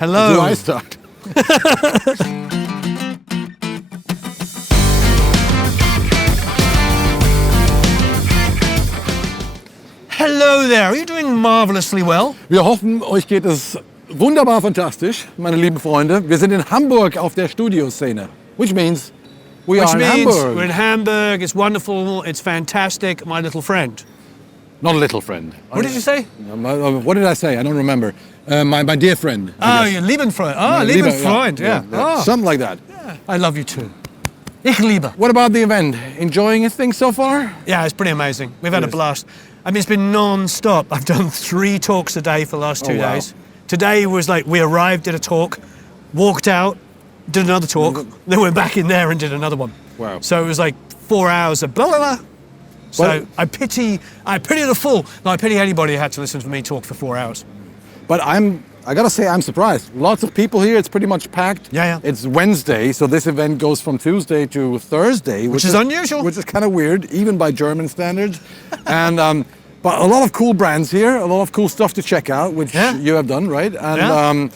Hello. Do I start? Hello there. Are you doing marvelously well? Wir hoffen, euch geht es wunderbar fantastisch, meine lieben Freunde. Wir sind in Hamburg auf der Studioszene, which means we are in Hamburg. We're in Hamburg. It's wonderful. It's fantastic. My little friend. Not a little friend. What did you say? What did I say? I don't remember. My dear friend. Oh, your Liebenfreund. Oh, Liebenfreund. Yeah. Oh. Something like that. Yeah. I love you too. Ich liebe. What about the event? Enjoying things so far? Yeah, it's pretty amazing. We've had a blast. I mean, it's been non-stop. I've done 3 talks a day for the last 2 days. Today was like we arrived, did a talk, walked out, did another talk, then went back in there and did another one. Wow. So it was like 4 hours of blah, blah, blah. So I pity the fool. No, I pity anybody who had to listen to me talk for 4 hours. But I gotta say, I'm surprised. Lots of people here. It's pretty much packed. Yeah. It's Wednesday, so this event goes from Tuesday to Thursday, which is unusual. Which is kind of weird, even by German standards. And but a lot of cool brands here, a lot of cool stuff to check out, which you have done, right? And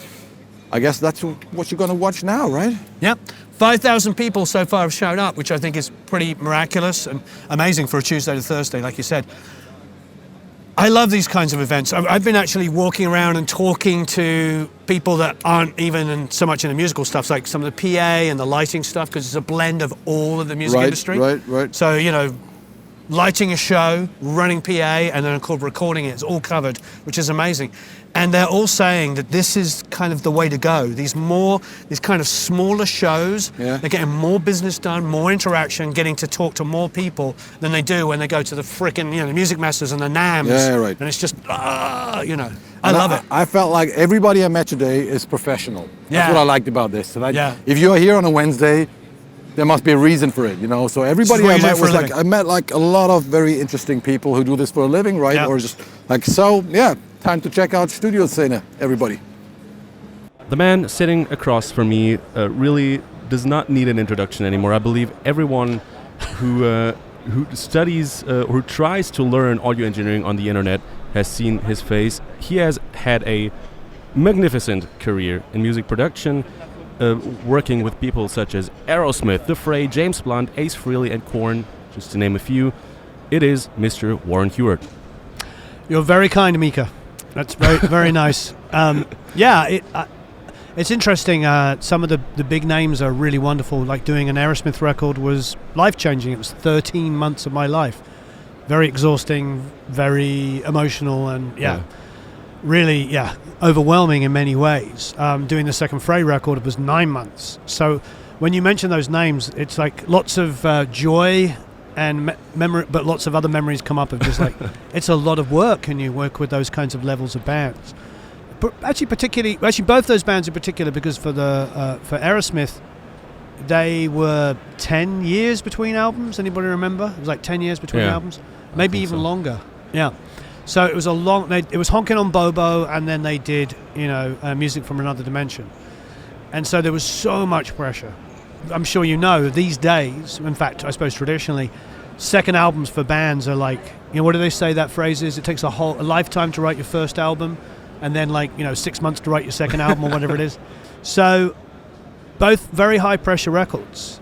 I guess that's what you're gonna watch now, right? Yep. 5,000 people so far have shown up, which I think is pretty miraculous and amazing for a Tuesday to Thursday, like you said. I love these kinds of events. I've been actually walking around and talking to people that aren't even so much in the musical stuff, like some of the PA and the lighting stuff, because it's a blend of all of the music industry. Right. So, you know, lighting a show, running PA, and then of course recording it, it's all covered, which is amazing. And they're all saying that this is kind of the way to go. These kind of smaller shows, they're getting more business done, more interaction, getting to talk to more people than they do when they go to the frickin', the Music Masters and the NAMs. Yeah, right. And it's just, I love it. I felt like everybody I met today is professional. That's what I liked about this. So if you are here on a Wednesday, there must be a reason for it, So everybody I met was I met like a lot of very interesting people who do this for a living, right? Yeah. Or just time to check out Studioszene, everybody. The man sitting across from me really does not need an introduction anymore. I believe everyone who studies who tries to learn audio engineering on the internet has seen his face. He has had a magnificent career in music production, working with people such as Aerosmith, The Fray, James Blunt, Ace Frehley, and Korn, just to name a few. It is Mr. Warren Huart. You're very kind, Mika. That's very, very nice. It's interesting. Some of the big names are really wonderful. Like doing an Aerosmith record was life-changing. It was 13 months of my life. Very exhausting, very emotional, and really overwhelming in many ways. Doing the second Fray record, it was 9 months. So when you mention those names, it's like lots of joy and memory, but lots of other memories come up of just like it's a lot of work, and you work with those kinds of levels of bands. But actually, both those bands in particular, because for Aerosmith, they were 10 years between albums. Anybody remember? It was like 10 years between albums, maybe even longer. Yeah. So it was it was Honkin' on Bobo, and then they did Music from Another Dimension, and so there was so much pressure. I'm sure you know these days, in fact, I suppose traditionally, second albums for bands are like, what do they say that phrase is? It takes a lifetime to write your first album, and then 6 months to write your second album or whatever it is. So both very high pressure records.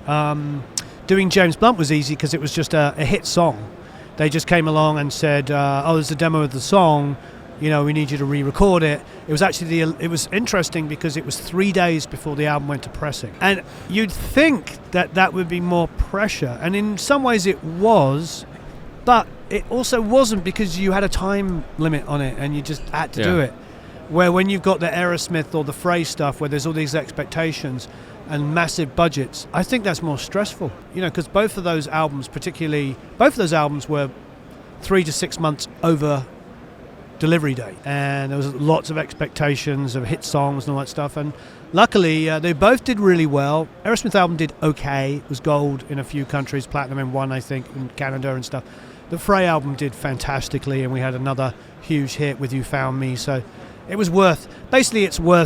Doing James Blunt was easy because it was just a hit song. They just came along and said, there's a demo of the song, we need you to re-record it. It was actually it was interesting because it was 3 days before the album went to pressing. And you'd think that would be more pressure. And in some ways it was, but it also wasn't, because you had a time limit on it and you just had to do it. Where when you've got the Aerosmith or the Fray stuff where there's all these expectations and massive budgets, I think that's more stressful. Because both of those albums were 3 to 6 months over delivery date, and there was lots of expectations of hit songs and all that stuff, and luckily they both did really well. Aerosmith album did okay, it was gold in a few countries, platinum in one I think, in Canada and stuff. The Fray album did fantastically, and we had another huge hit with You Found Me, so it was worth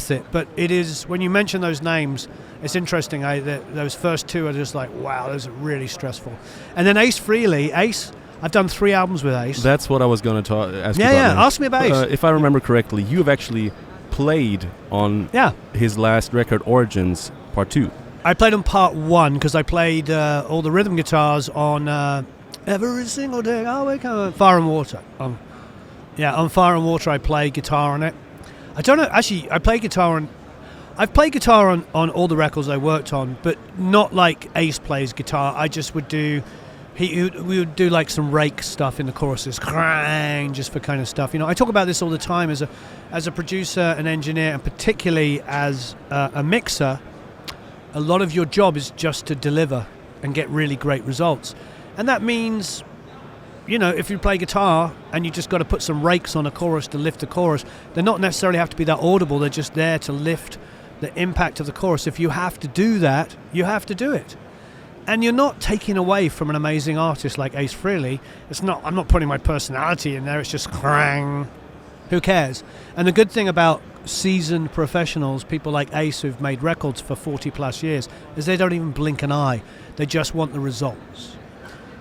it. But it is, when you mention those names, it's interesting. Those first two are just like, wow, those are really stressful. And then Ace Frehley, I've done 3 albums with Ace. That's what I was going to ask you about. Yeah, ask me about Ace. If I remember correctly, you have actually played on his last record, Origins Part 2. I played on Part 1 because I played all the rhythm guitars on Every Single Day. Fire and Water. On Fire and Water I played guitar on it. I don't know, actually, I've played guitar on all the records I worked on, but not like Ace plays guitar. I just would do, we would do like some rake stuff in the choruses, just for kind of stuff. I talk about this all the time as a producer, an engineer, and particularly as a mixer. A lot of your job is just to deliver and get really great results. And that means, if you play guitar and you just got to put some rakes on a chorus to lift the chorus, they not necessarily have to be that audible. They're just there to lift the impact of the chorus. If you have to do that, you have to do it. And you're not taking away from an amazing artist like Ace Frehley. I'm not putting my personality in there. It's just clang. Who cares? And the good thing about seasoned professionals, people like Ace who've made records for 40 plus years, is they don't even blink an eye. They just want the results.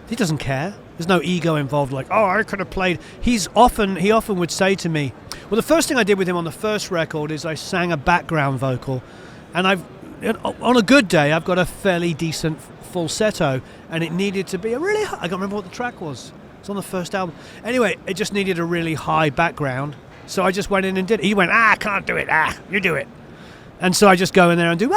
He doesn't care. There's no ego involved like, I could have played. He often would say to me, well, the first thing I did with him on the first record is I sang a background vocal, and on a good day I've got a fairly decent falsetto, and it needed to be I can't remember what the track was. It's on the first album. Anyway, it just needed a really high background, so I just went in and did it. He went, I can't do it. You do it. And so I just go in there and do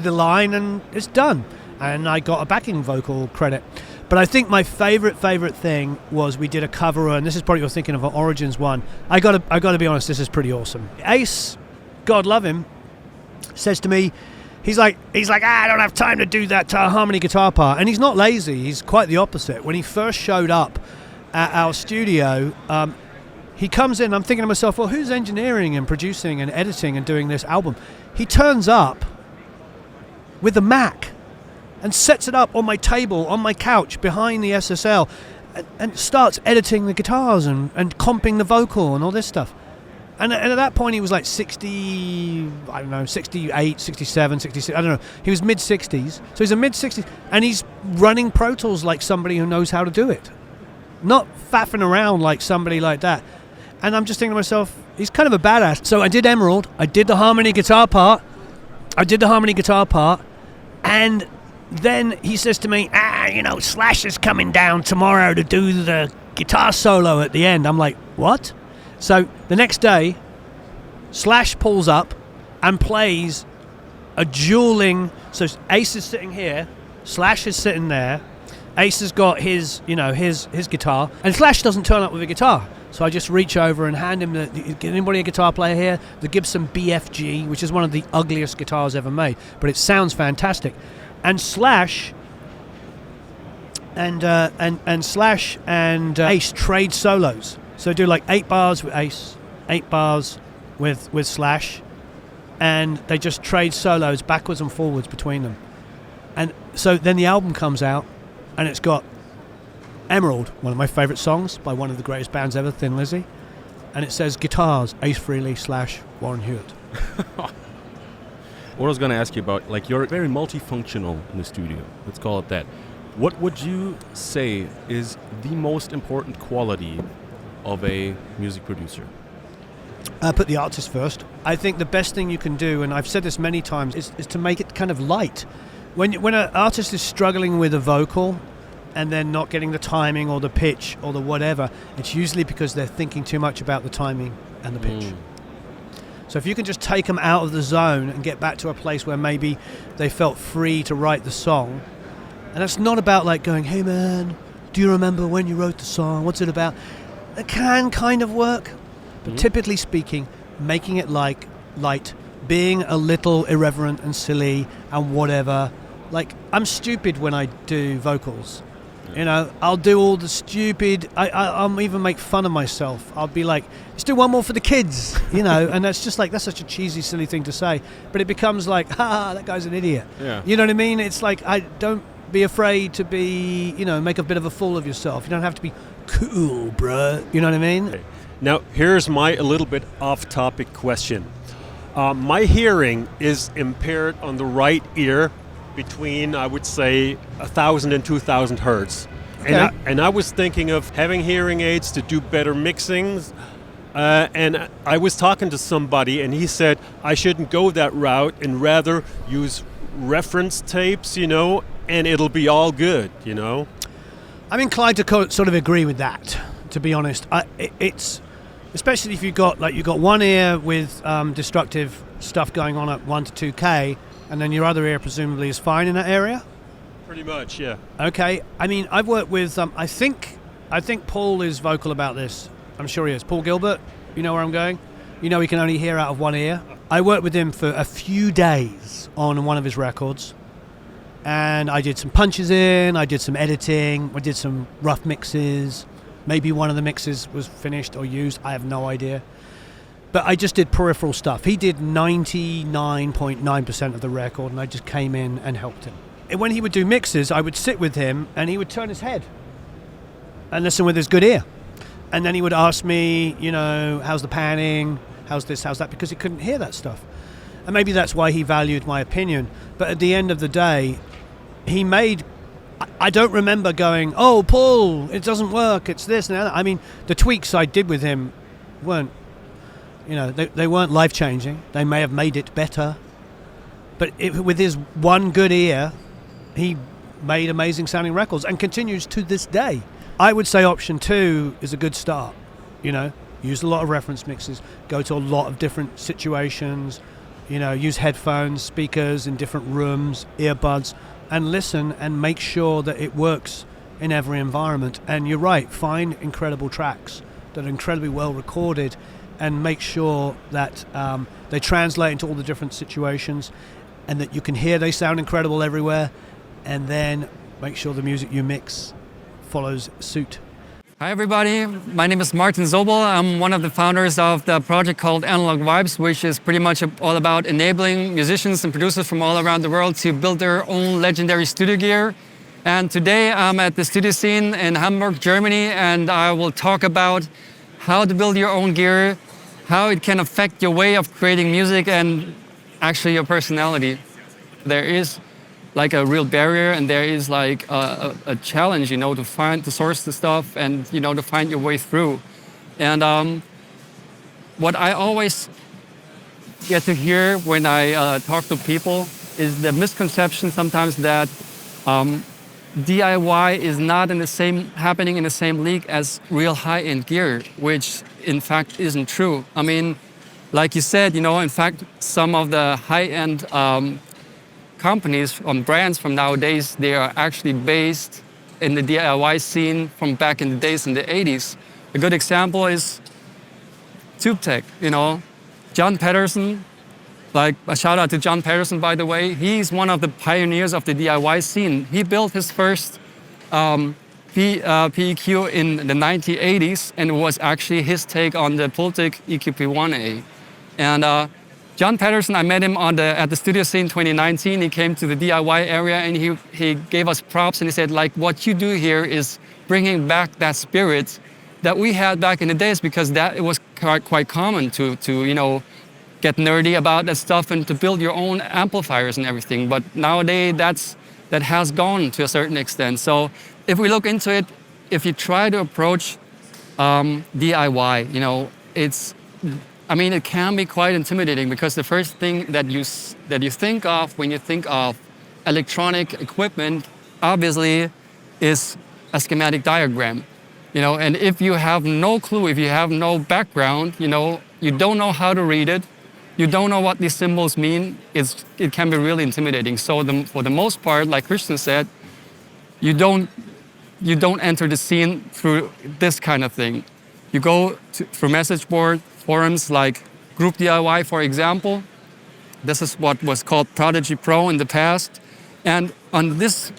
the line, and it's done. And I got a backing vocal credit. But I think my favorite thing was we did a cover, and this is probably what you're thinking of, an Origins one. I got to be honest, this is pretty awesome. Ace, God love him, says to me, he's like, I don't have time to do that harmony guitar part. And he's not lazy. He's quite the opposite. When he first showed up at our studio, he comes in. I'm thinking to myself, well, who's engineering and producing and editing and doing this album? He turns up with a Mac and sets it up on my table, on my couch, behind the SSL, and starts editing the guitars and comping the vocal and all this stuff. And at that point, he was like 68, 67, 66, I don't know. He was mid-60s. So he's a mid-60s, and he's running Pro Tools like somebody who knows how to do it. Not faffing around like somebody like that. And I'm just thinking to myself, he's kind of a badass. So I did Emerald. I did the harmony guitar part. And then he says to me, Slash is coming down tomorrow to do the guitar solo at the end. I'm like, what? So the next day, Slash pulls up and plays a dueling. So Ace is sitting here, Slash is sitting there. Ace has got his guitar, and Slash doesn't turn up with a guitar. So I just reach over and hand him anybody a guitar player here? The Gibson BFG, which is one of the ugliest guitars ever made, but it sounds fantastic. And Slash and Ace trade solos. So do like 8 bars with Ace, 8 bars with Slash, and they just trade solos backwards and forwards between them. And so then the album comes out, and it's got Emerald, one of my favourite songs by one of the greatest bands ever, Thin Lizzy, and it says guitars, Ace Frehley / Warren Hewitt. What I was going to ask you about, like, you're very multifunctional in the studio. Let's call it that. What would you say is the most important quality of a music producer? Put the artist first. I think the best thing you can do, and I've said this many times, is to make it kind of light. When an artist is struggling with a vocal and then not getting the timing or the pitch or the whatever, it's usually because they're thinking too much about the timing and the pitch. So if you can just take them out of the zone and get back to a place where maybe they felt free to write the song, and it's not about like going, hey man, do you remember when you wrote the song? What's it about? It can kind of work, but typically speaking, making it light, being a little irreverent and silly and whatever. Like, I'm stupid when I do vocals. I'll do all the stupid, I'll even make fun of myself. I'll be like, let's do one more for the kids, and that's just like, that's such a cheesy, silly thing to say. But it becomes like, that guy's an idiot. Yeah. You know what I mean? It's like, don't be afraid to be, make a bit of a fool of yourself. You don't have to be cool, bruh. You know what I mean? Okay. Now, here's my a little bit off-topic question. My hearing is impaired on the right ear between, I would say, 1,000 and 2,000 hertz. Okay. And I was thinking of having hearing aids to do better mixings. And I was talking to somebody, and he said I shouldn't go that route and rather use reference tapes, and it'll be all good, I'm inclined to sort of agree with that, to be honest. It's especially if you've got one ear with destructive stuff going on at 1 to 2K, and then your other ear presumably is fine in that area. Pretty much, yeah. Okay. I mean, I've worked with. I think Paul is vocal about this. I'm sure he is. Paul Gilbert. You know where I'm going. He can only hear out of one ear. I worked with him for a few days on one of his records, and I did some punches in. I did some editing. I did some rough mixes. Maybe one of the mixes was finished or used. I have no idea. But I just did peripheral stuff. He did 99.9% of the record, and I just came in and helped him. And when he would do mixes, I would sit with him, and he would turn his head and listen with his good ear. And then he would ask me, how's the panning? How's this? How's that? Because he couldn't hear that stuff. And maybe that's why he valued my opinion. But at the end of the day, I don't remember going, oh, Paul, it doesn't work. It's this and that. I mean, the tweaks I did with him weren't, they weren't life-changing. They may have made it better. But with his one good ear, he made amazing sounding records and continues to this day. I would say option 2 is a good start. Use a lot of reference mixes, go to a lot of different situations, use headphones, speakers in different rooms, earbuds, and listen and make sure that it works in every environment. And you're right, find incredible tracks that are incredibly well recorded and make sure that they translate into all the different situations and that you can hear they sound incredible everywhere, and then make sure the music you mix follows suit. Hi everybody, my name is Martin Zobel. I'm one of the founders of the project called Analog Vibes, which is pretty much all about enabling musicians and producers from all around the world to build their own legendary studio gear. And today I'm at the Studioszene in Hamburg, Germany, and I will talk about how to build your own gear, how it can affect your way of creating music and actually your personality. There is like a real barrier, and there is like a challenge, to source the stuff and, to find your way through. And what I always get to hear when I talk to people is the misconception sometimes that DIY is not happening in the same league as real high-end gear, which in fact isn't true. I mean, like you said, in fact, some of the high-end companies and brands from nowadays, they are actually based in the DIY scene from back in the days in the 80s. A good example is TubeTech, John Patterson, like a shout out to John Patterson, by the way. He's one of the pioneers of the DIY scene. He built his first PEQ in the 1980s, and it was actually his take on the Pultec EQP1A. And John Patterson, I met him at the Studioszene 2019. He came to the DIY area and he gave us props, and he said, what you do here is bringing back that spirit that we had back in the days, because it was quite common to get nerdy about that stuff and to build your own amplifiers and everything. But nowadays that has gone to a certain extent. So if we look into it, if you try to approach DIY, it can be quite intimidating, because the first thing that you think of when you think of electronic equipment, obviously, is a schematic diagram. And if you have no clue, if you have no background, you don't know how to read it, you don't know what these symbols mean, it can be really intimidating. So for the most part, like Christian said, you don't enter the scene through this kind of thing. You go through message board, forums like Group DIY, for example. This is what was called Prodigy Pro in the past. And in this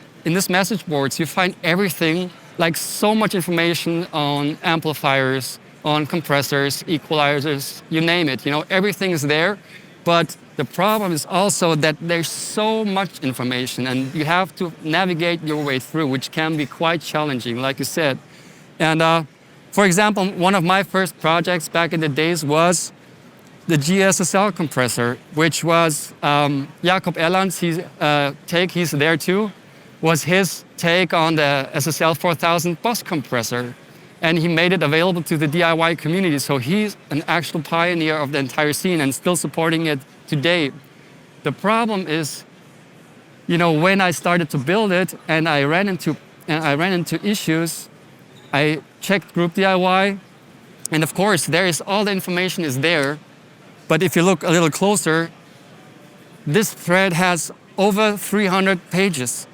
message boards, you find everything, like so much information on amplifiers, on compressors, equalizers, you name it. Everything is there. But the problem is also that there's so much information, and you have to navigate your way through, which can be quite challenging, like you said. And for example, one of my first projects back in the days was the GSSL compressor, which was Jakob Erland's take, he's there too, was his take on the SSL 4000 bus compressor. and he made it available to the DIY community. So he's an actual pioneer of the entire scene and still supporting it today. The problem is, when I started to build it and I ran into issues, I checked group DIY, and of course, all the information is there. But if you look a little closer, this thread has over 300 pages,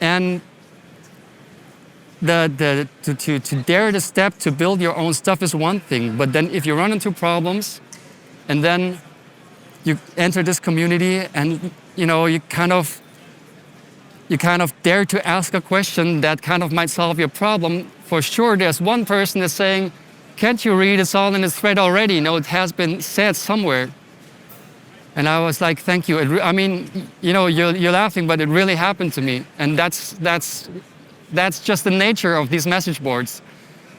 and to dare the step to build your own stuff is one thing, but then if you run into problems and then you enter this community and you kind of dare to ask a question that kind of might solve your problem, for sure there's one person that's saying, can't you read, it's all in this thread already, it has been said somewhere. And I was like, thank you. You're laughing, but it really happened to me. And that's just the nature of these message boards.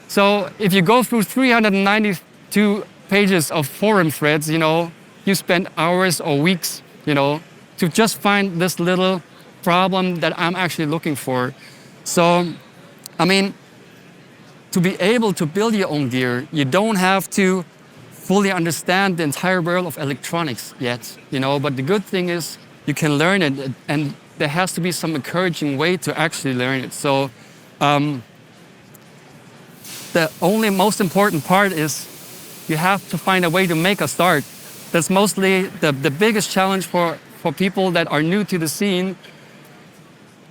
So if you go through 392 pages of forum threads, you spend hours or weeks, to just find this little problem that I'm actually looking for. So, to be able to build your own gear, you don't have to fully understand the entire world of electronics yet, but the good thing is you can learn it, and there has to be some encouraging way to actually learn it. So the only most important part is you have to find a way to make a start. That's mostly the biggest challenge for people that are new to the scene.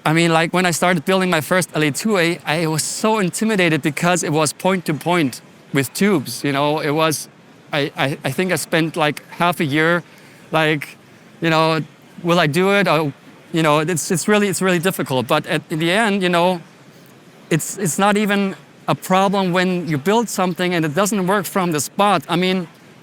Like when I started building my first LA2A, I was so intimidated because it was point to point with tubes. It was, I think I spent like half a year, will I do it? Or, it's really difficult. But in the end, it's not even a problem when you build something and it doesn't work from the spot.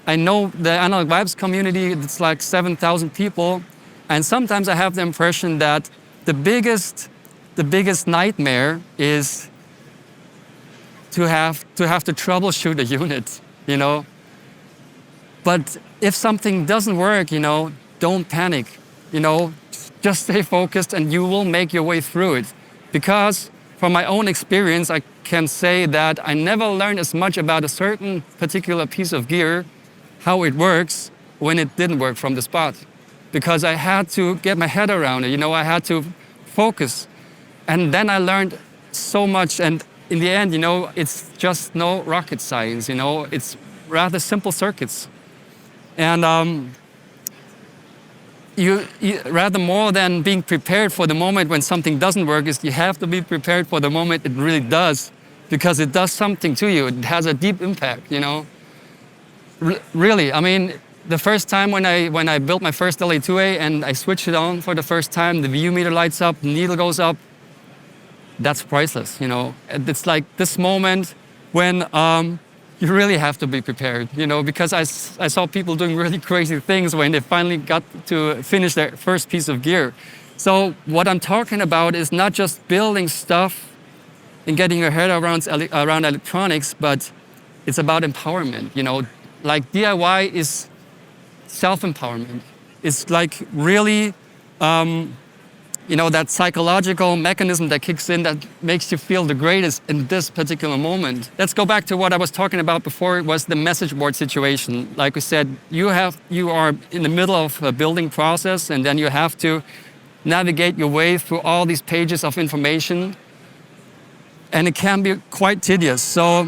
I know the Analog Vibes community, it's like 7,000 people. And sometimes I have the impression that the biggest nightmare is to have to troubleshoot a unit, But if something doesn't work, don't panic, Just stay focused and you will make your way through it. Because from my own experience, I can say that I never learned as much about a certain particular piece of gear, how it works, when it didn't work from the spot. Because I had to get my head around it, I had to focus. And then I learned so much, and in the end, it's just no rocket science, it's rather simple circuits. And you rather more than being prepared for the moment when something doesn't work, is you have to be prepared for the moment it really does, because it does something to you. It has a deep impact, Really, the first time when I built my first LA2A and I switched it on for the first time, the VU meter lights up, the needle goes up. That's priceless, It's like this moment when you really have to be prepared, because I saw people doing really crazy things when they finally got to finish their first piece of gear. So what I'm talking about is not just building stuff and getting your head around electronics, but it's about empowerment, Like DIY is self-empowerment. It's like really, that psychological mechanism that kicks in that makes you feel the greatest in this particular moment. Let's go back to what I was talking about before. It was the message board situation. Like we said, you are in the middle of a building process, and then you have to navigate your way through all these pages of information, and it can be quite tedious. So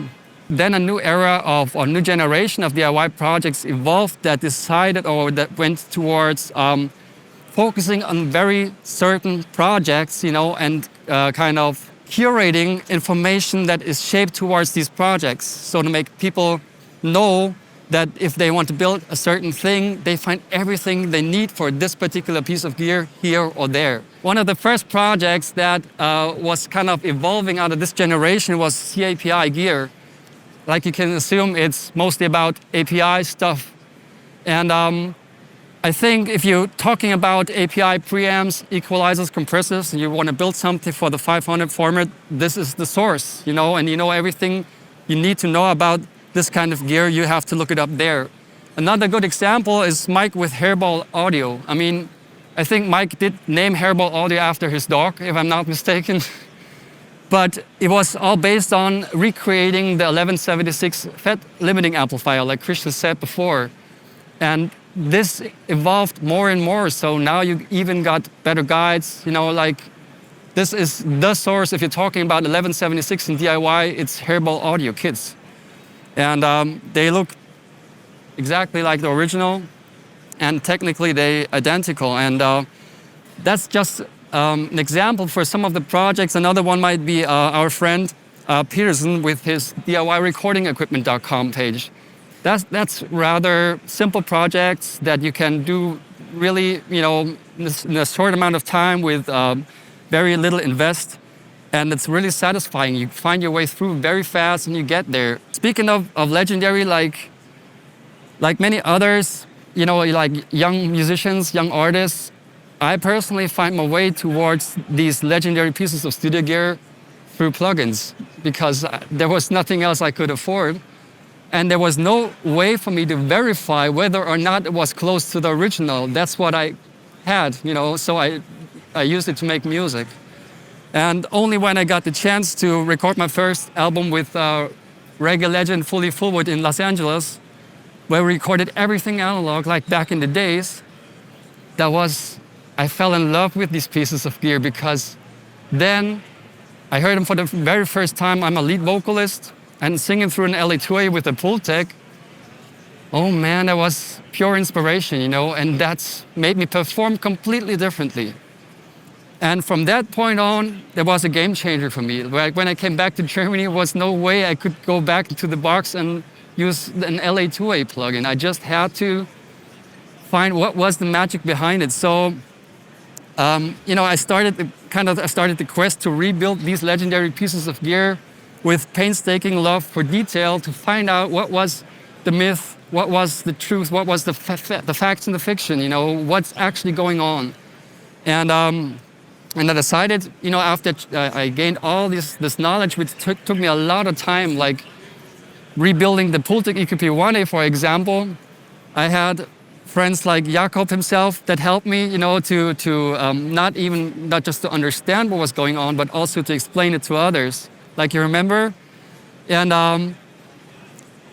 then a new era or new generation of DIY projects evolved that decided or that went towards focusing on very certain projects, and kind of curating information that is shaped towards these projects. So to make people know that if they want to build a certain thing, they find everything they need for this particular piece of gear here or there. One of the first projects that was kind of evolving out of this generation was CAPI gear. Like you can assume, it's mostly about API stuff. And I think if you're talking about API preamps, equalizers, compressors, and you want to build something for the 500 format, this is the source, and everything you need to know about this kind of gear, you have to look it up there. Another good example is Mike with Hairball Audio. I think Mike did name Hairball Audio after his dog, if I'm not mistaken. But it was all based on recreating the 1176 FET limiting amplifier, like Christian said before. And this evolved more and more. So now you even got better guides, like this is the source. If you're talking about 1176 in DIY, it's Hairball Audio kits. And they look exactly like the original, and technically they're identical. And that's just an example for some of the projects. Another one might be our friend Peterson with his DIYrecordingequipment.com page. That's rather simple projects that you can do really, in a short amount of time with very little invest. And it's really satisfying. You find your way through very fast and you get there. Speaking of legendary, like many others, like young musicians, young artists, I personally find my way towards these legendary pieces of studio gear through plugins because there was nothing else I could afford. And there was no way for me to verify whether or not it was close to the original. That's what I had, so I used it to make music. And only when I got the chance to record my first album with reggae legend Fully Fullwood in Los Angeles, where we recorded everything analog like back in the days, I fell in love with these pieces of gear because then I heard them for the very first time. I'm a lead vocalist and singing through an LA2A with a Pultec. Oh man, that was pure inspiration, and that's made me perform completely differently. And from that point on, there was a game changer for me. Like when I came back to Germany, there was no way I could go back into the box and use an LA2A plugin. I just had to find what was the magic behind it. So, I started the quest to rebuild these legendary pieces of gear with painstaking love for detail to find out what was the myth, what was the truth, what was the facts and the fiction, what's actually going on. And I decided, after I gained all this knowledge, which took me a lot of time, like rebuilding the Pultec EQP1A, for example, I had friends like Jakob himself that helped me, to not just to understand what was going on, but also to explain it to others. Like you remember? And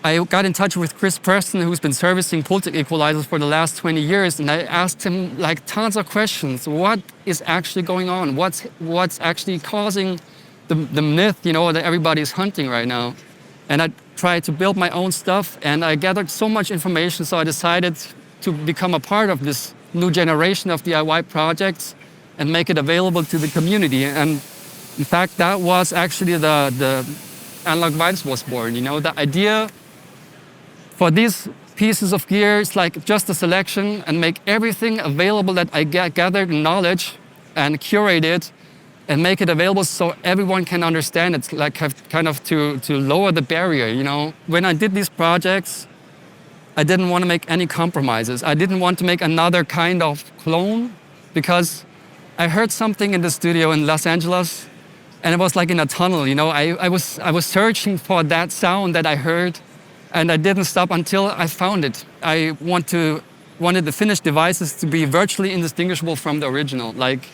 I got in touch with Chris Preston, who's been servicing Pultec equalizers for the last 20 years, and I asked him like tons of questions. What is actually going on? What's actually causing the myth, that everybody's hunting right now? And I tried to build my own stuff, and I gathered so much information, so I decided to become a part of this new generation of DIY projects and make it available to the community. And in fact, that was actually the Analog Vibes was born. The idea for these pieces of gear is like just a selection and make everything available that I gathered in knowledge and curate it and make it available so everyone can understand it, like kind of to lower the barrier. When I did these projects, I didn't want to make any compromises. I didn't want to make another kind of clone because I heard something in the studio in Los Angeles. And it was like in a tunnel, I was searching for that sound that I heard, and I didn't stop until I found it. I wanted the finished devices to be virtually indistinguishable from the original, like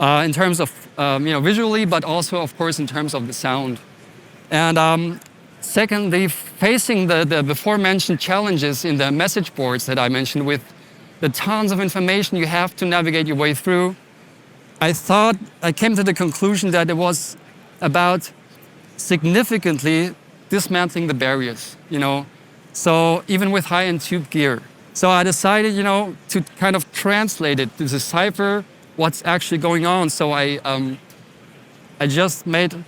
in terms of visually, but also of course in terms of the sound. And secondly, facing the before mentioned challenges in the message boards that I mentioned, with the tons of information you have to navigate your way through, I came to the conclusion that it was about significantly dismantling the barriers, So even with high-end tube gear. So I decided, to kind of translate it, to decipher what's actually going on. So I just made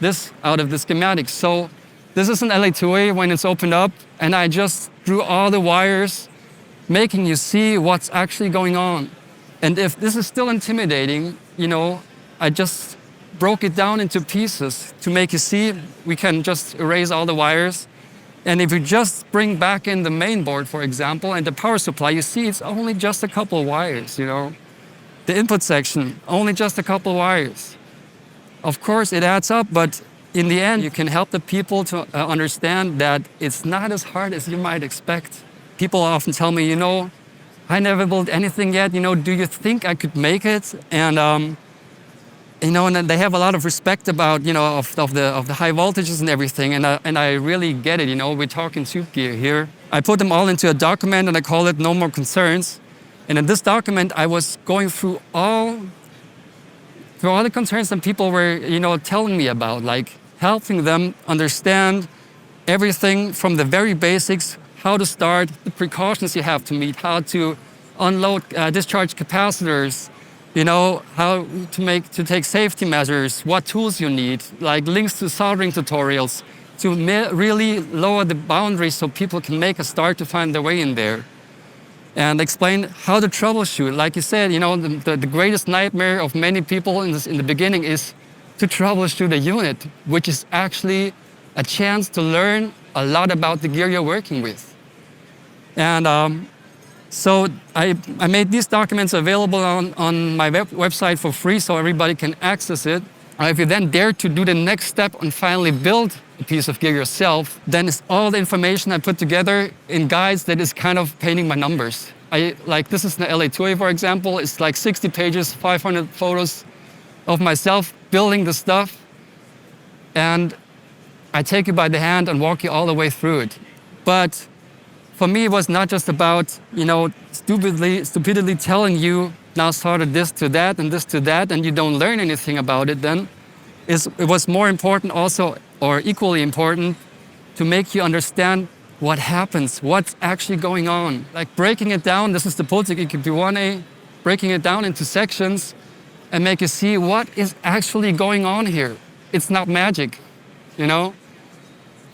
this out of the schematics. So this is an LA2A when it's opened up, and I just drew all the wires, making you see what's actually going on. And if this is still intimidating, I just broke it down into pieces to make you see we can just erase all the wires. And if you just bring back in the main board, for example, and the power supply, you see it's only just a couple of wires, The input section, only just a couple of wires. Of course, it adds up, but in the end, you can help the people to understand that it's not as hard as you might expect. People often tell me, I never built anything yet. Do you think I could make it? And and they have a lot of respect about, of the high voltages and everything, and I really get it. We're talking tube gear here. I put them all into a document, and I call it No More Concerns. And in this document, I was going through all the concerns that people were, telling me about, like helping them understand everything from the very basics, how to start, the precautions you have to meet, how to unload discharge capacitors, how to take safety measures, what tools you need, like links to soldering tutorials, to really lower the boundaries so people can make a start to find their way in there. And explain how to troubleshoot. Like you said, the greatest nightmare of many people in the beginning is to troubleshoot a unit, which is actually a chance to learn a lot about the gear you're working with. And so I made these documents available on my website for free so everybody can access it. If you then dare to do the next step and finally build a piece of gear yourself, then it's all the information I put together in guides that is kind of painting my numbers. This is the LA2A, for example. It's like 60 pages, 500 photos of myself building the stuff. And I take you by the hand and walk you all the way through it. But for me, it was not just about, stupidly telling you, now started this to that and this to that, and you don't learn anything about it then. It was more important also, or equally important, to make you understand what happens, what's actually going on. Like breaking it down, this is the Pultec EQP1A, breaking it down into sections and make you see what is actually going on here. It's not magic,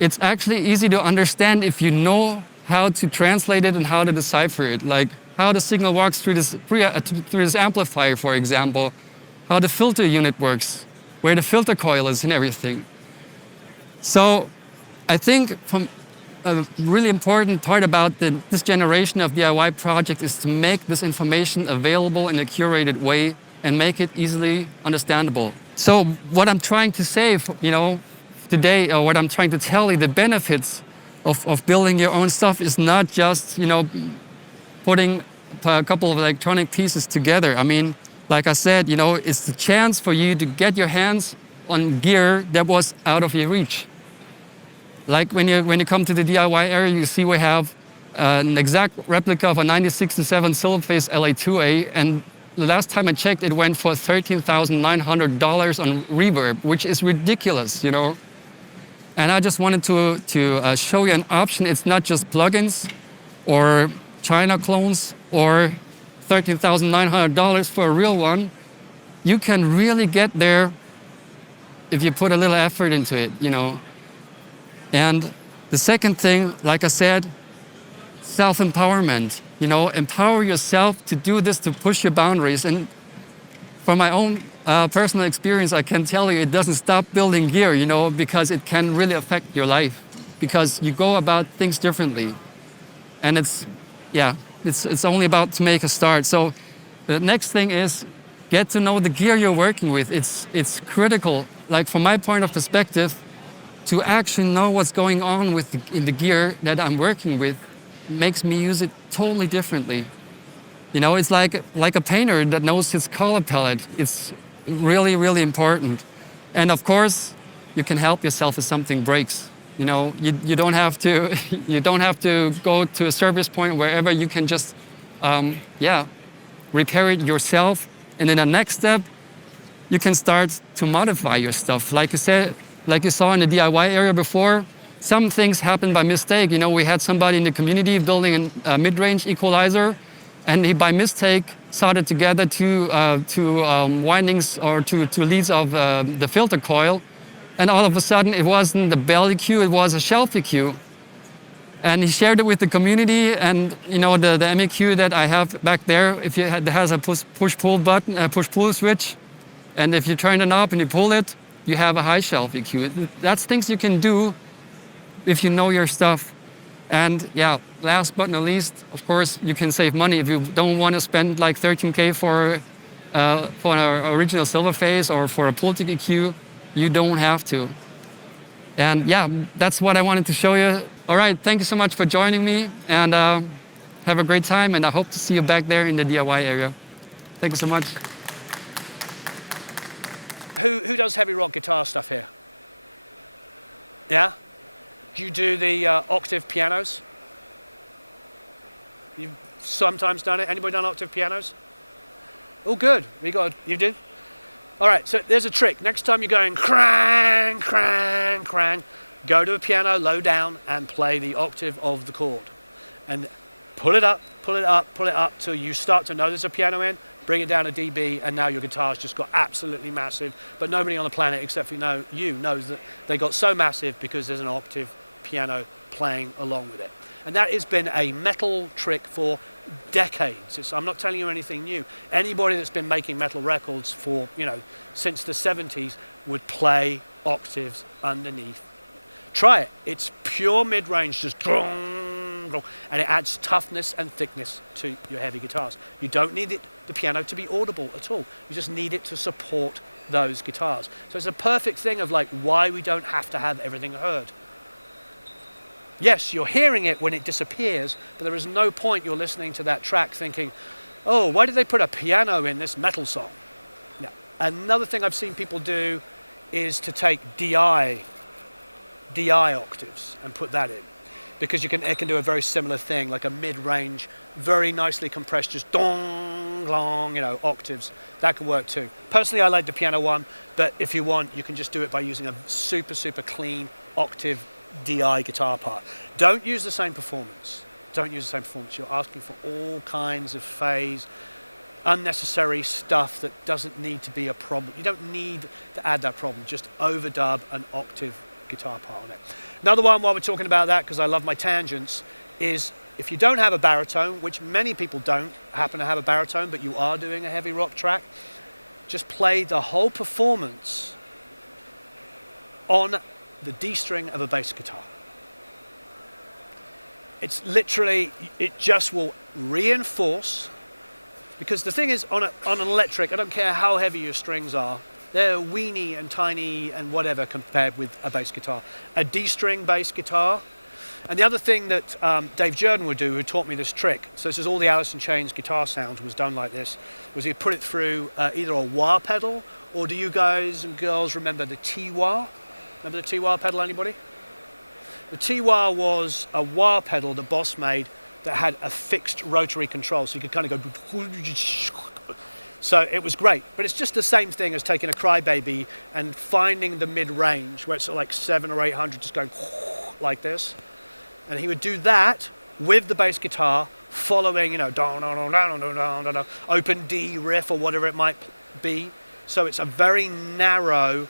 It's actually easy to understand if you know how to translate it and how to decipher it. Like how the signal walks through this amplifier, for example, how the filter unit works, where the filter coil is and everything. So I think from a really important part about this generation of DIY project is to make this information available in a curated way and make it easily understandable. So what I'm trying to say, today, or what I'm trying to tell you, the benefits of building your own stuff is not just, putting a couple of electronic pieces together. I mean, like I said, it's the chance for you to get your hands on gear that was out of your reach. Like when you come to the DIY area, you see we have an exact replica of a 96-7 silver-phase LA2A, and the last time I checked, it went for $13,900 on reverb, which is ridiculous, And I just wanted to show you an option. It's not just plugins or China clones or $13,900 for a real one. You can really get there if you put a little effort into it, And the second thing, like I said, self-empowerment. Empower yourself to do this, to push your boundaries. And from my own personal experience, I can tell you it doesn't stop building gear, because it can really affect your life because you go about things differently. And it's only about to make a start. So the next thing is get to know the gear you're working with. It's critical, like from my point of perspective, to actually know what's going on in the gear that I'm working with makes me use it totally differently. It's like a painter that knows his color palette. It's really, really important. And of course, you can help yourself if something breaks. You don't have to go to a service point wherever. You can just repair it yourself. And then the next step, you can start to modify your stuff. Like you said, like you saw in the DIY area before, some things happen by mistake. We had somebody in the community building a mid-range equalizer, and he by mistake soldered together two windings or two leads of the filter coil, and all of a sudden it wasn't the bell EQ, it was a shelf EQ. And he shared it with the community, and the MEQ that I have back there, it has a push-pull button, a push-pull switch, and if you turn the knob and you pull it, you have a high shelf EQ. That's things you can do if you know your stuff. And last but not least, of course, you can save money if you don't want to spend like $13K for an original silver phase or for a Pultec EQ. You don't have to. And that's what I wanted to show you. All right, thank you so much for joining me, and have a great time, and I hope to see you back there in the DIY area. Thank you so much. Who does heavy rock guitar stuff here? Yeah? Do you do the octave pianos? You've sometimes done it. Anybody done octave pianos? Oh, good. You do? All right, so there's a trick. Next time you're going crang, crang, crang, go to a piano low down and play the octave of the chord. And pull it up, pull it up, pull it up till you start to know there's a piano in, bring it down a dB, and now your guitar's just got absolutely massive. But nobody on the planet except for you knows that they got so massive because there's an octave piano playing along with it. And that has been a metal trick for decades. I'm not telling you anything new. Anybody that's been making metal records for, since the 70s would play octaves underneath. Try it. It's pure mid-range, just and it adds toughness and thickness to your heavy guitars. You don't need the piano to be audible at all. You just need it to support those guitars. So it's a perfect thing of like why we don't have to have everything heard. Yes, you're hearing it when it disappears, but there is no point you're listening to that track thinking, oh, why did they put a piano in this metal song? Yeah. Another thing I've seen people do is to take DI octaves and put that in, because it can do a very similar thing, like a mid-range, very nicely compressed, just dong, long, octaves. That can work too. Personally, I like the piano one, but if you want, you can just do it by using a super, super clean octave DI guitar part. Don't use the same performance. Don't use the same performance. You're asking for all kinds of phase, unnecessary stuff that doesn't need to be a problem. You don't need to add that problem. Just overdub an octave guitar part on it. Another one, while we're talking about that, because I love my tangents, is if you don't have a baritone, which many people don't happen to have a baritone, but you are doing a heavy rock track, just play the whole performance on the D string of a bass guitar. It's literally, it just will reinforce, because the thing is, on an electric, I don't care how heavy your strings are, they're weeny and tiny and whatever compared with a bass guitar. A D string bass guitar. And the other thing that Dave Jordan would do, who taught me this trick, so this is all the Alice in Chains guitar sound was done like this, was he'd put it through either a wah pedal, or do you guys and girls remember the T-wah? Remember the T-wah pedal, anybody? The T-wah was a wah pedal that Boss made that had a fixed rotary control, so you could kind of go. So it was great, but it's just the same thing as taking a Crybaby and finding the mid-range where it's like 700 or 800, just going like this. And he would do that with the bass guitar, following, open D riff or whatever it might be. So it's a very narrow,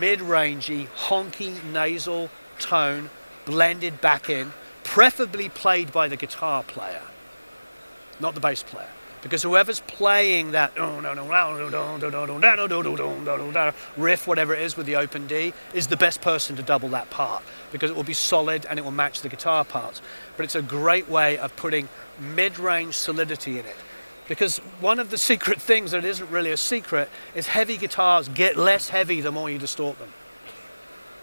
mid-rangey, honky nasal tone blended back in, preferably played by the guitar player, not the bass player. Because whoever's playing that riff, whatever it is with the open D, is the best person to double that part, because it will be solid and it will match the guitar parts. But it's a great way of putting mid-range solidity in it. Because one of the secret things that isn't really a secret is heavy guitars get less heavy the more you distort them.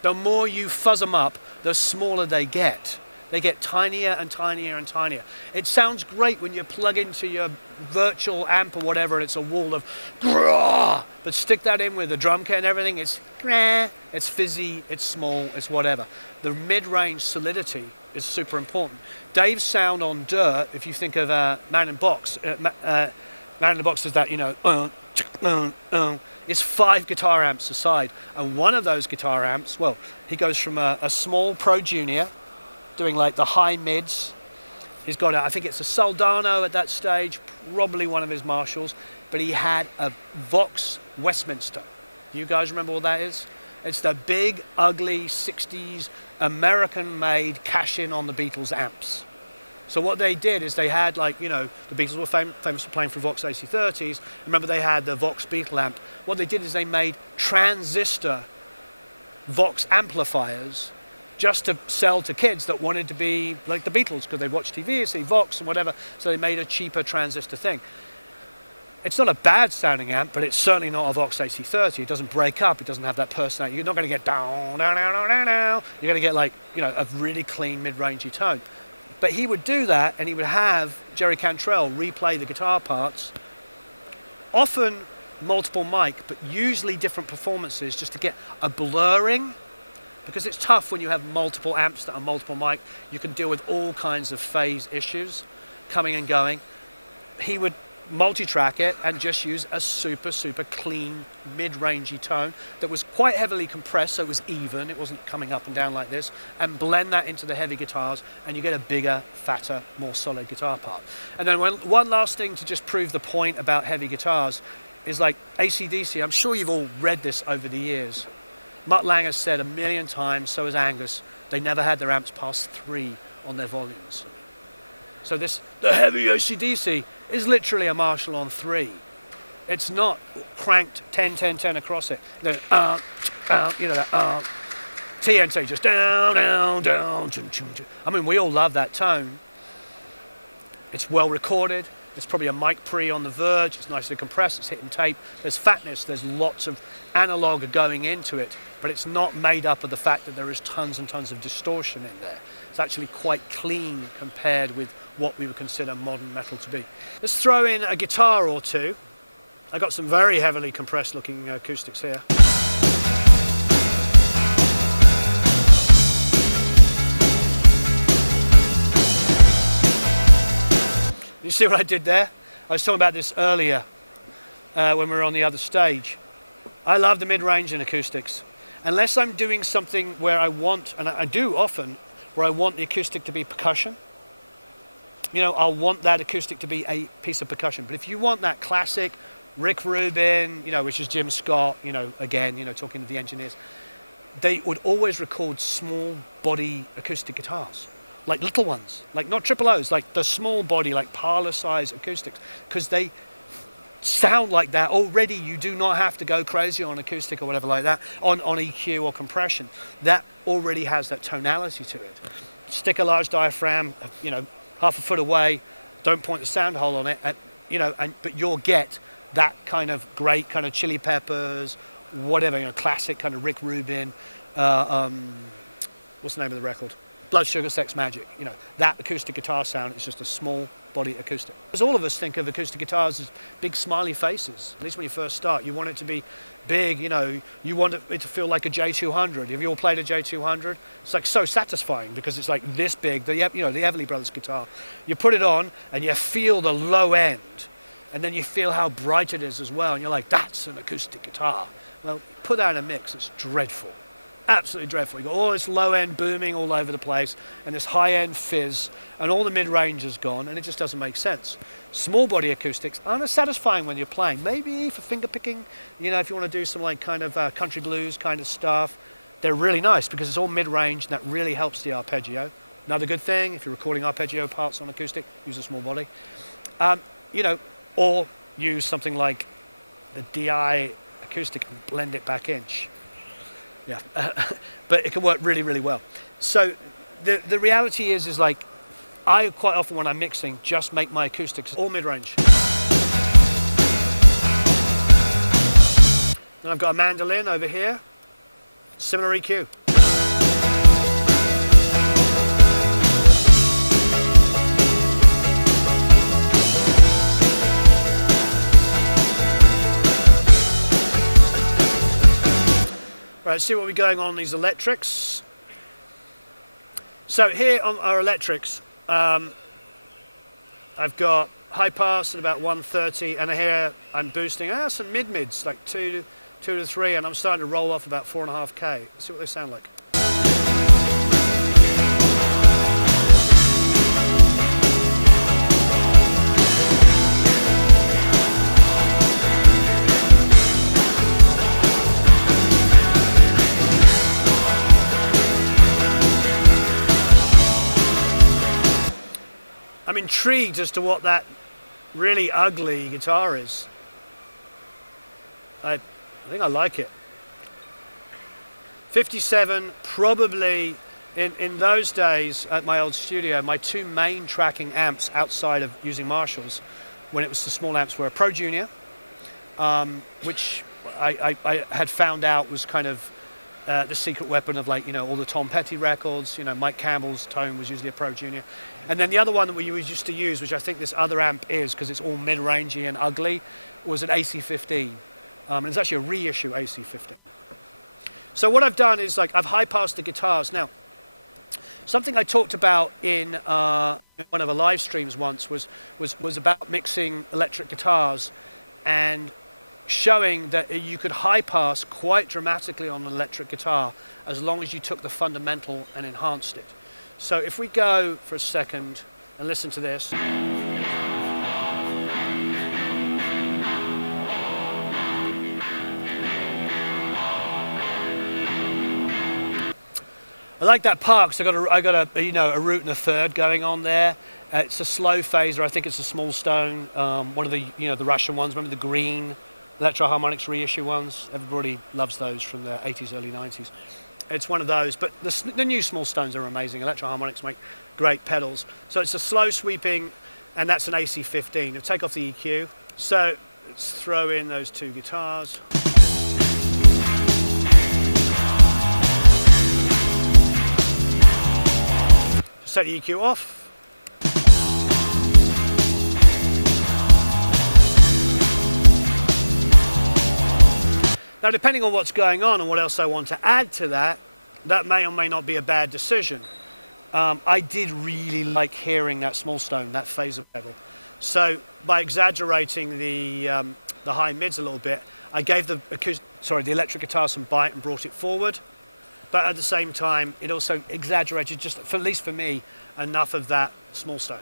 The more you fuzz them up, the smaller they get. They get tinier and tinier and tinier. It sounds great when you plug into your virtual amp or whatever and it's a wall of grrr, but stick that in with the drum kit and everything, it's grrr, it's fizzy, it's small, it's whatever. The mid-range solidity is super important. Dave's sound on Dirt, if you think of Man in Box, Man in the Box does that, it's 5 guitar amps aside. And one of those guitar amps, well, he goes from a small Pro Junior, doing like the high mids. He's got I think it's a Soldano at that stage, probably one of his Marshalls, but he had a Vox Westminster. You guys remember what that is? It's the big, ugly 60s American-made cash-in on the Beatles amps. So what they did is they had the Beatles were famous for playing through Vox AC30s. Remember they had the Vox Beatle amp. What they did is they made transistor Vox amplifiers just to sell to kids that wanted to be like the Beatles, because they'd watch TV, see Vox and whatever, so they made a cheaper transistor thing. It's not a bad sounding amp, but it's certainly not a Vox AC30. It doesn't break up, it doesn't have that personality. You're not going to get down, down, down, down, down. You're going to get a really clean mid-rangey tone. But he would do that, and he would have Jerry Cantrell replay the guitar parts, often multiple mic, but usually different performances just to get a blurring, because it's tough when you have multiple amps that are multiple mic. You can deal with all kinds of phase issues coming and going. He would multi-track it and just use a super clean mid-rangey tone that was quite heavily compressed, so it was even, it wasn't coming up and down like this, and blend that into the heavy guitars, and you get a bigger, fatter, more solid guitar part. And then one last thing to just prove the point about heavy guitars is like AC/DC. I'm sure you've all read this over the years. Mutt Lange has said a million times, so has Angus, they never had their amps past 3 on their volumes. So the heavy AC/DC is literally a Marshall on 3. It's not cranked 10, 10, 10 across it. You know that TNT just down, down, down. Chum, chum, chum. I mean, we all love that tone. It's well recorded. There's probably a mic pre on the verge. It's nicely compressed. It's hitting tape. There's fatness. There's lots of analog going into it, but it's not made up of the fact that there is tons and tons of distortion in there. It's actually quite clean compared with what we would consider modern metal to be. Let's throw in a guitar or two. I got some very heavily compressed looking acoustics here. You see what I did there? I was talking about this earlier when we were on the other stage. I love the mid-range in acoustics. Unless I'm doing something where I want, and I do often, where I want the acoustic to be percussion. You know, I'll want that acoustic to be a piece of percussion. But if you want that classic Rick Rubin, you know, which is Jim Scott, you know, again, you know, talking to the engineers, they would always record small body acoustic guitars. Like little ones, like not triple O's, like the small body, like parlor size acoustics, because they sound like that already. You do not have to go crazy on acoustic or whatever like that, on EQ or compression. That already has that tonality to it. Stick a large diaphragm, you know, half a foot away, don't point the sound hole on it, and, you know, but you'll get that kind of great kind of Chili Peppers, whatever, you know, classic kind of Rick Rubin, what's the name of the record? Blood Sugar Sex Magic. You know, that acoustic guitar sound is just a small body acoustic. Because all of us think of acoustic guitars as big smiley faces. At least when you first start, you want it to be big, you know, you want it to feel like a J200. Have you all played a J200? It's like so satisfying because it's like this big, the Everly Brothers guitar. You put it on and you feel the low end, and then you feel how bright it is as well, and you're like, that's an acoustic guitar. Well, put that in a mix, it's dreadful. Absolutely dreadful. You got all this low end booming all over the place and this high end fizz, and all the mid range is gone, and it just doesn't make sense. Small body acoustics aren't as satisfying when you're playing. Maybe for finger picking, you know, if you want to do some like kind of country blues kind of stuff, they're really nice because it's all mid range and that really helps the arpeggio. Another good thing, if you're recording arpeggio parts on acoustic, use a small body. You know, or use something like the DI acoustic and blend it back in. Yeah, but it can work really, really well. So the reality is like, I quite often when I'm mixing, just make my acoustics all mid-range. Then I've got a mandolin over here, similar EQ. Right, let's see what we're going on these electrics. So here on our electrics, I've got high pass at about 130, and here I'm boosting some mid-mids, like 2 to 3, and I'm starting to roll off about 4.5K. Let's see what they sound like. I'm intrigued as to what that really ugly guitar is. I think I like it. 57, probably in those days at my old studio, my two main tracking amps outside of using Marshalls, when it was the small amps, were a Pro Junior, which I had found out was kind of the secret weapon of, like, you know, all the Tom Petty records. You know, Mike Campbell's tone was usually a Pro Junior. And then the other one that we used to use, which I think this other amp is, because it's all mid-rangey and ugly, was an AC-15. And it's actually a reissue AC15. So what I've done is like I've high-passed the guitars. Now, something I talked about in one of the live streams once was about mixing electric guitars and showing that you could high-pass quite dramatically on an electric guitar as long as you took the fundamental and enhanced it. So if we go for a second and listen to this. I like that part because I got a root and a third going on there. It's a slow phaser. I think it's a small stone. One of the the Russian ones. Remember the green Electro Harmonics reissue ones? Everybody loves those from the 80s, early 90s. It's one of those. But the new small stones are amazing. Electro Harmonics make great pedals. So it's a slow sweeping, and that's an AC15. I'll take off the EQ. So let's throw in those two guitars. Set the EQ off. Now, depending on what's going on and what else I want to add to that, that may or may not be a bad decision. I did really like hearing that small stone, that phaser pedal. So by exaggerating the high mids a little bit, I gave the electric guitar some bite and brought it forward. But at the same time, it also exaggerated, just at least for me, enough of that small stone.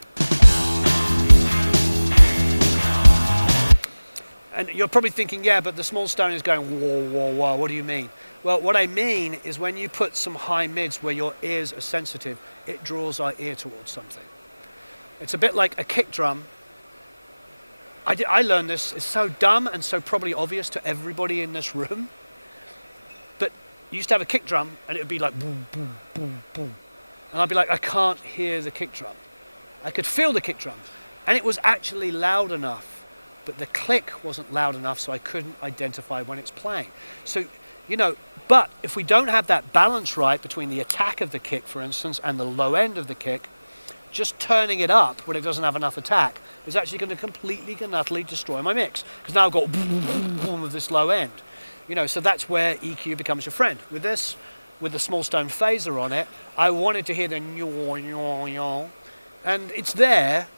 And you're probably thinking, yeah, but the small stone is going, whoa, whoa, whoa, what do you mean? Well, what I mean is when you put some high mids where your ears are sensitive, it draws our ear towards something. It's a bit like a kick drum. I learned this, it's so dumb and so probably obvious to everybody in this room. You used to have a kick drum and it would be like boom, boom, boom, boom. And I'd be like, I can't hear the kick drum. I could feel the kick drum. And it was actually loud enough, but the click wasn't loud enough, so I couldn't identify when it's playing. So, but if we don't have that balance right between the attack of the kick, for instance, and the low end of the kick, just turning it up when it doesn't have enough attack is actually going to completely and utterly destroy my mix. Because now I've got boom, boom, boom of this low end. So that's where EQ becomes your friend. With this, with the small stone phaser on it, I wanted to hear the nyaw, nyaw, nyaw. And it's there,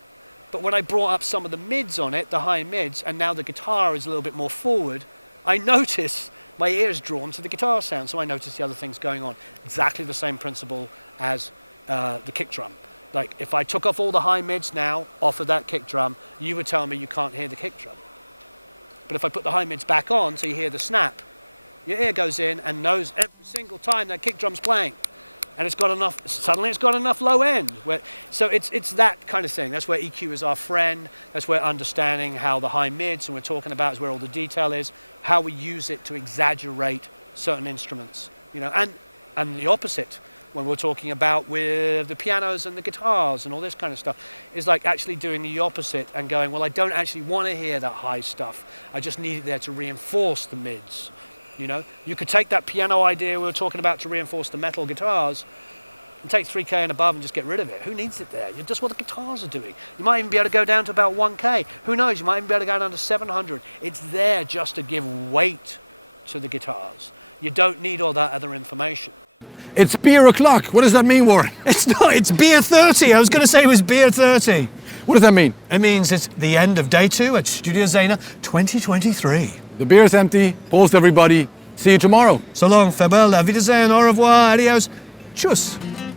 but when I brought up some of the mids on it, the high mids, and now the guitar is a little bit more forward, I notice my ear is drawn to the guitar sound, so I notice the other things going on. Exactly the same principle as the kick drum. Like, if I took off all the high mids now, off of that kick drum, you would tell me you can't hear the kick drum. But if I put the high mids back on so you hear the snap, your ear goes in and knows every single time that kick drum's playing. And suddenly it's got enough low end. So it's that kind of thing. That's where EQ is our friend. That's where understanding how the high mids, and we're talking about, is where all the detail is, how we use it to exaggerate certain instruments. And the opposite, when we're talking about with the pianos and the guitars and all this kind of stuff, is like actually doing the opposite and going, well, I don't actually want to hear that high stuff. I just need it there to reinforce the mids. You could take that piano idea we were talking about to reinforce the metal guitars and take 3K and above and just get rid of it. Who needs it there? You're just what the guitars are doing. You might even be able to go down to about 1K. Who knows? You might even be able to go down to 700. It's there just to give weight to the guitars. You don't need all that other information. It's beer o'clock. What does that mean, Warren? It's not. It's beer 30. I was going to say it was beer 30. What does that mean? It means it's the end of day 2 at Studioszene 2023. The beer is empty. Post, everybody. See you tomorrow. So long. Farewell. Auf Wiedersehen. Au revoir. Adios. Tschüss.